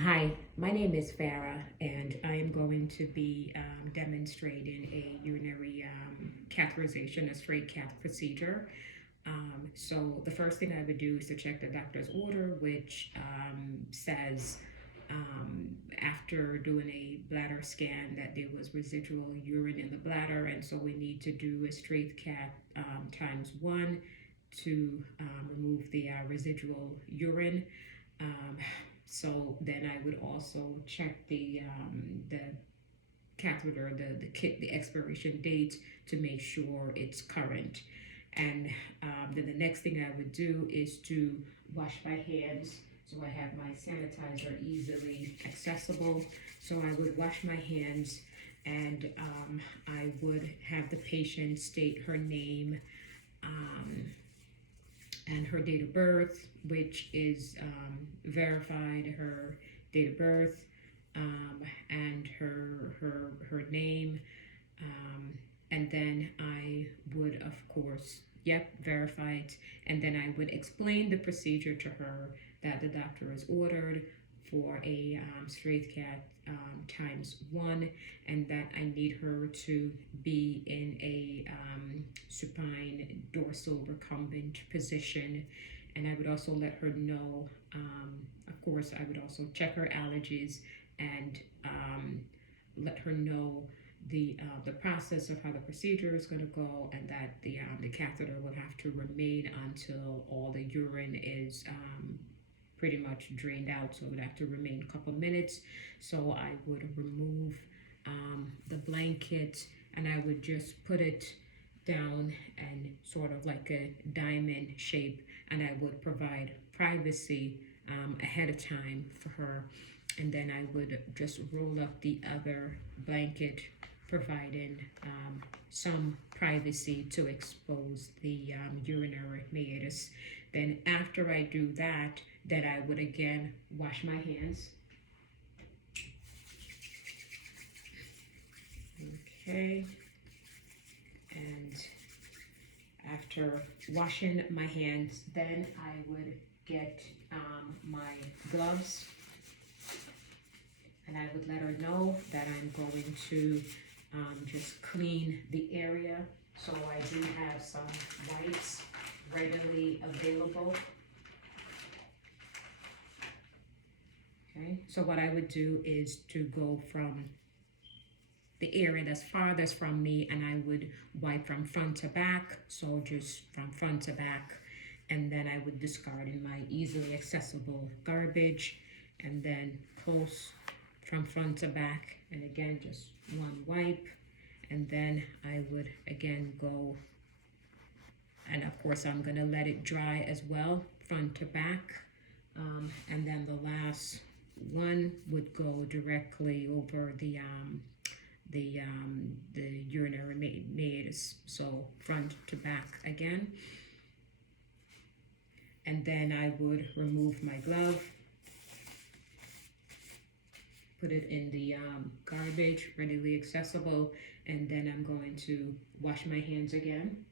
Hi, my name is Farah, and I am going to be demonstrating a urinary catheterization, a straight cath procedure. So the first thing I would do is to check the doctor's order, which says after doing a bladder scan that there was residual urine in the bladder, and so we need to do a straight cath times one to remove the residual urine. Um, so then I would also check the catheter, the expiration date to make sure it's current. And then the next thing I would do is to wash my hands. So I have my sanitizer easily accessible. So I would wash my hands, and I would have the patient state her name, um, and her date of birth, which is verified, her date of birth, and her name, and then I would, of course, verify it, and then I would explain the procedure to her that the doctor has ordered for a straight cat times one, and that I need her to be in a supine dorsal recumbent position. And I would also let her know, of course, I would also check her allergies and let her know the process of how the procedure is going to go, and that the catheter would have to remain until all the urine is pretty much drained out. So it would have to remain a couple minutes. So I would remove the blanket, and I would just put it down and sort of like a diamond shape, and I would provide privacy ahead of time for her. And then I would just roll up the other blanket, providing some privacy to expose the urinary meatus. Then after I do that, then I would again wash my hands. Okay. And after washing my hands, then I would get my gloves, and I would let her know that I'm going to just clean the area. So I do have some wipes readily available. Okay, so what I would do is to go from the area that's farthest from me, and I would wipe from front to back, so just from front to back, and then I would discard in my easily accessible garbage, and then close from front to back, and again just one wipe, and then I would again go, and of course I'm gonna let it dry as well, front to back, and then the last one would go directly over the urinary meatus, so front to back again. And then I would remove my glove, put it in the garbage, readily accessible, and then I'm going to wash my hands again.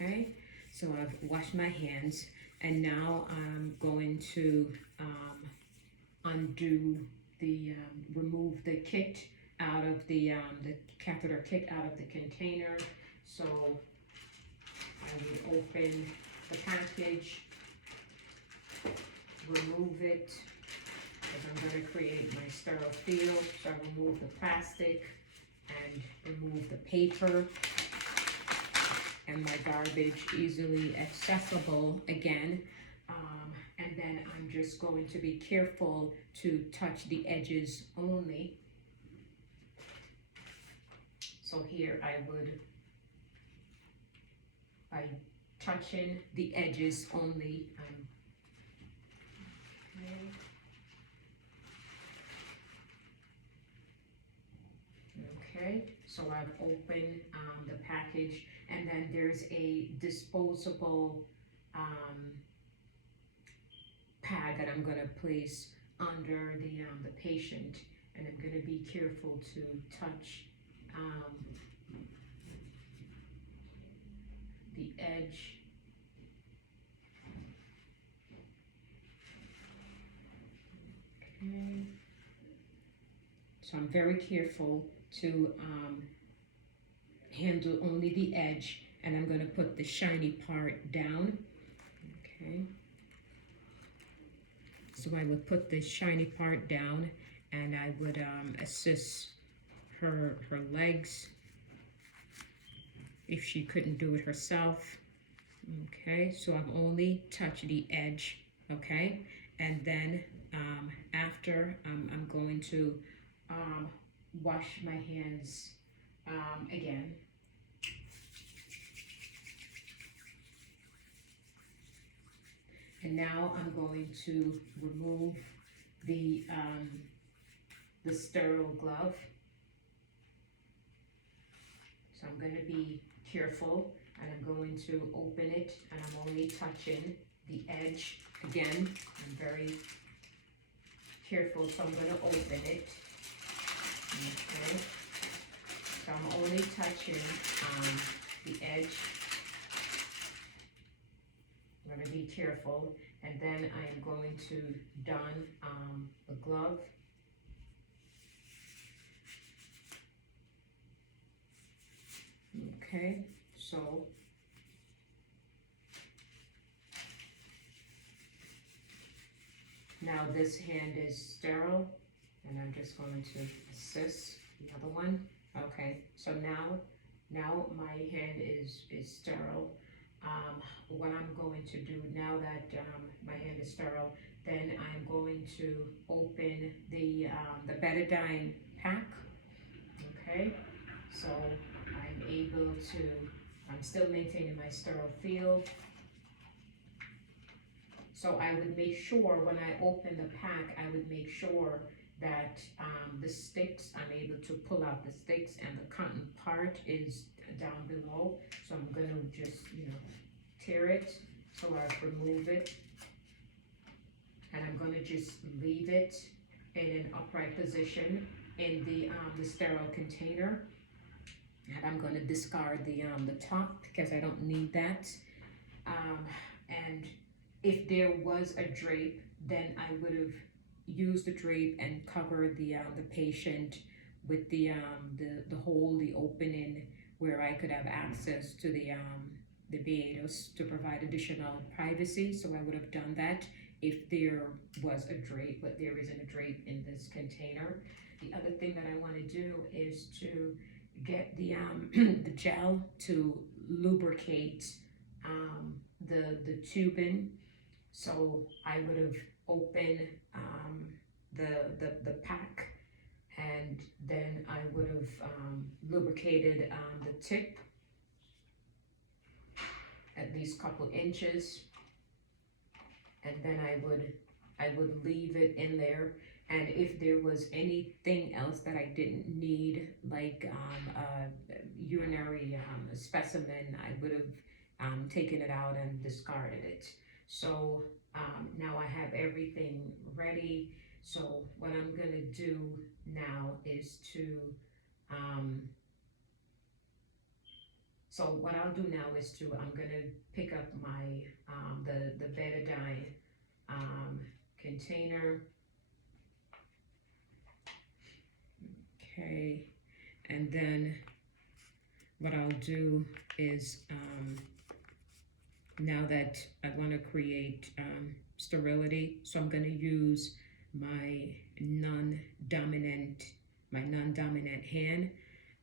Okay, so I've washed my hands, and now I'm going to undo remove the kit out of the catheter kit out of the container. So I would open the package, remove it, because I'm going to create my sterile field. So I remove the plastic and remove the paper, and my garbage easily accessible again. And then I'm just going to be careful to touch the edges only. So here I would, by touching the edges only, okay, so I've opened the package, and then there's a disposable pad that I'm going to place under the patient, and I'm going to be careful to touch the edge So I'm very careful to handle only the edge, and I'm going to put the shiny part down. Okay. So I would put the shiny part down, and I would assist her legs if she couldn't do it herself. Okay, so I've only touched the edge. Okay, and then after I'm going to wash my hands again. And now I'm going to remove the sterile glove. So I'm going to be careful, and I'm going to open it, and I'm only touching the edge. Again, I'm very careful, so I'm going to open it. Okay. So I'm only touching the edge. I'm going to be careful, and then I am going to don the glove. Okay, so now this hand is sterile, and I'm just going to assist the other one. Okay, so now my hand is sterile. What I'm going to do now that my hand is sterile, then I'm going to open the betadine pack. Okay, so I'm still maintaining my sterile field. So I would make sure when I open the pack, I would make sure that the sticks, I'm able to pull out the sticks, and the cotton part is down below. So I'm going to just, tear it, so I remove it. And I'm going to just leave it in an upright position in the sterile container. And I'm going to discard the top, because I don't need that. And if there was a drape, then I would have used the drape and covered the patient with the hole, the opening, where I could have access to the Beatus to provide additional privacy. So I would have done that if there was a drape, but there isn't a drape in this container. The other thing that I want to do is to get the the gel to lubricate the tubing. So I would have opened the pack, and then I would have lubricated the tip at least a couple inches, and then I would leave it in there. And if there was anything else that I didn't need, like a urinary specimen, I would have taken it out and discarded it. So now I have everything ready. So what I'm gonna do now is to, I'm gonna pick up my, the betadine container. Okay, and then what I'll do is, now that I want to create sterility, so I'm going to use my non-dominant hand,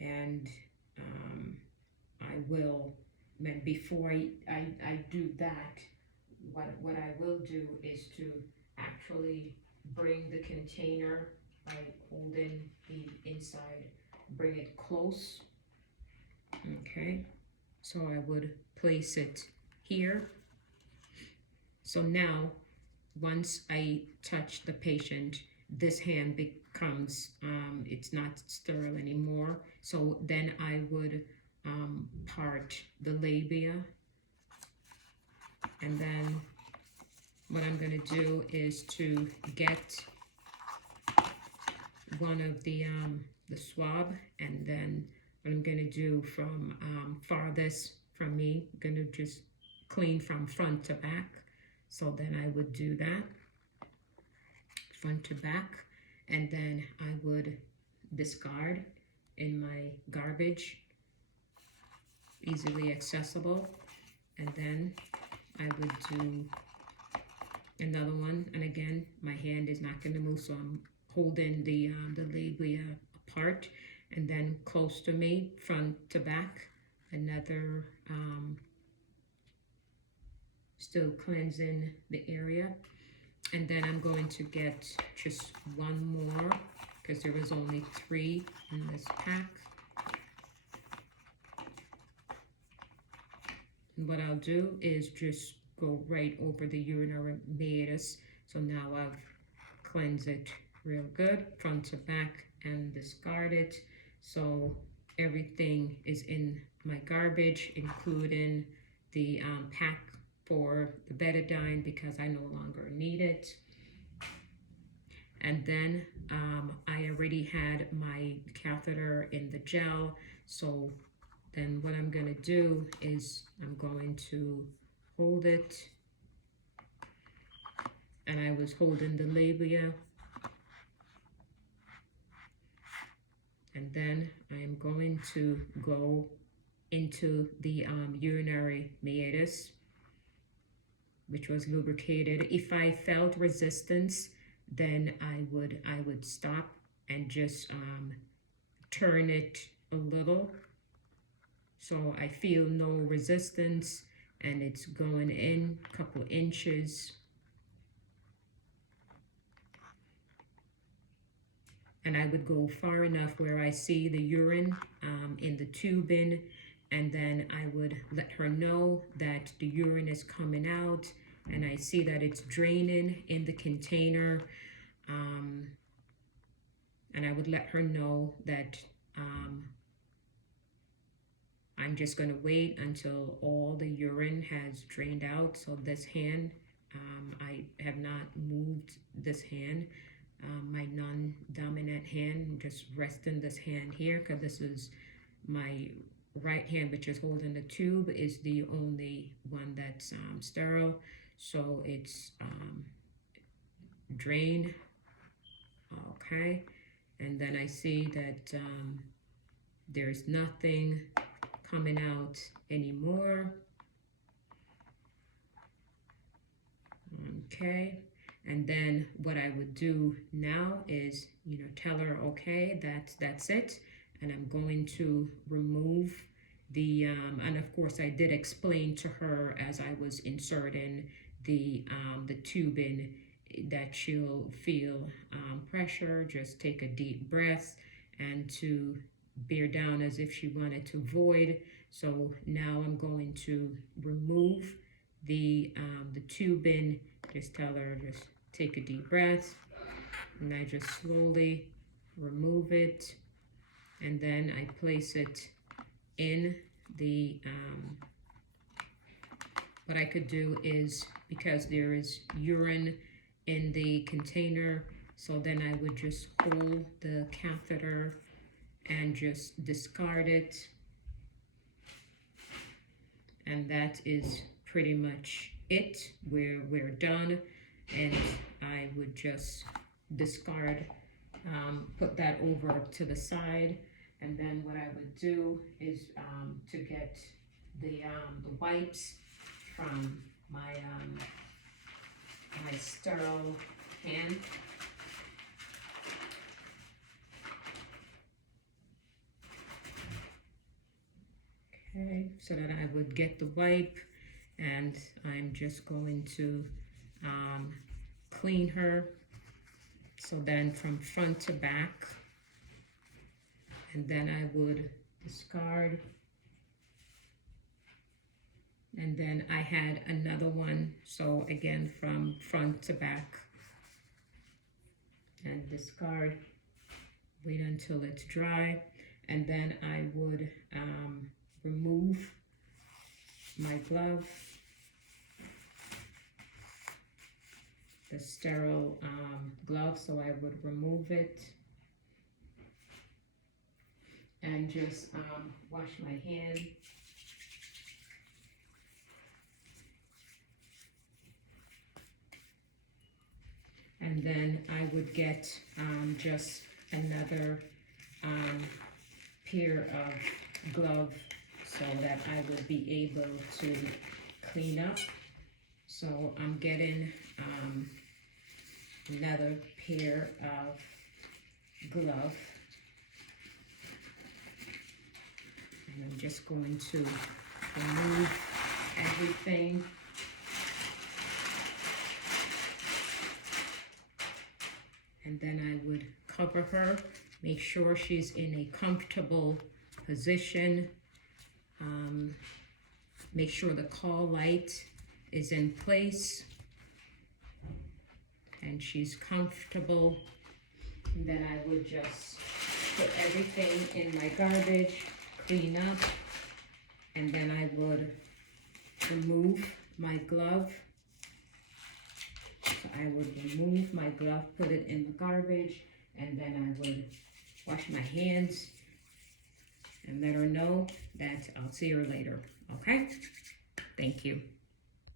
and I will, then before I do that, what I will do is to actually bring the container, by holding the inside, bring it close. Okay, so I would place it here. So now, once I touch the patient, this hand becomes, it's not sterile anymore. So then I would part the labia, and then what I'm gonna do is to get one of the swab, and then what I'm gonna do from farthest from me, I'm gonna just clean from front to back. So then I would do that, front to back, and then I would discard in my garbage, easily accessible. And then I would do another one, and again, my hand is not going to move, so I'm holding the labia apart, and then close to me, front to back, another, still cleansing the area. And then I'm going to get just one more, because there was only 3 in this pack. And what I'll do is just go right over the urinary meatus. So now I've cleansed it real good, front to back, and discard it. So everything is in my garbage, including the pack for the betadine, because I no longer need it. And then I already had my catheter in the gel, so then what I'm going to do is I'm going to hold it, and I was holding the labia, and then I'm going to go into the urinary meatus, which was lubricated. If I felt resistance, then I would stop and just turn it a little. So I feel no resistance, and it's going in a couple inches. And I would go far enough where I see the urine in the tubing, and then I would let her know that the urine is coming out, and I see that it's draining in the container. And I would let her know that I'm just going to wait until all the urine has drained out. So this hand, I have not moved this hand. My non-dominant hand, I'm just resting this hand here, because this is my right hand, which is holding the tube, is the only one that's sterile. So it's drained. Okay. And then I see that there's nothing coming out anymore. Okay. And then what I would do now is, tell her, okay, that's it. And I'm going to remove the, and of course I did explain to her as I was inserting the tubing that she'll feel pressure, just take a deep breath, and to bear down as if she wanted to void. So now I'm going to remove the tubing. Just tell her, just take a deep breath, and I just slowly remove it, and then I place it in the, what I could do is, because there is urine in the container, so then I would just hold the catheter and just discard it, and that is pretty much it. We're done, and I would just discard, put that over to the side. And then what I would do is to get the wipes from my my sterile hand. Okay, so that I would get the wipe, and I'm just going to clean her. So then from front to back, and then I would discard. And then I had another one, so again from front to back, and discard, wait until it's dry, and then I would remove my glove, the sterile glove, so I would remove it and just wash my hand. And then I would get just another pair of glove so that I would be able to clean up. So I'm getting another pair of glove, and I'm just going to remove everything. And then I would cover her, make sure she's in a comfortable position. Make sure the call light is in place and she's comfortable. And then I would just put everything in my garbage, clean up, and then I would remove my glove. So I would remove my glove, put it in the garbage, and then I would wash my hands and let her know that I'll see her later. Okay? Thank you.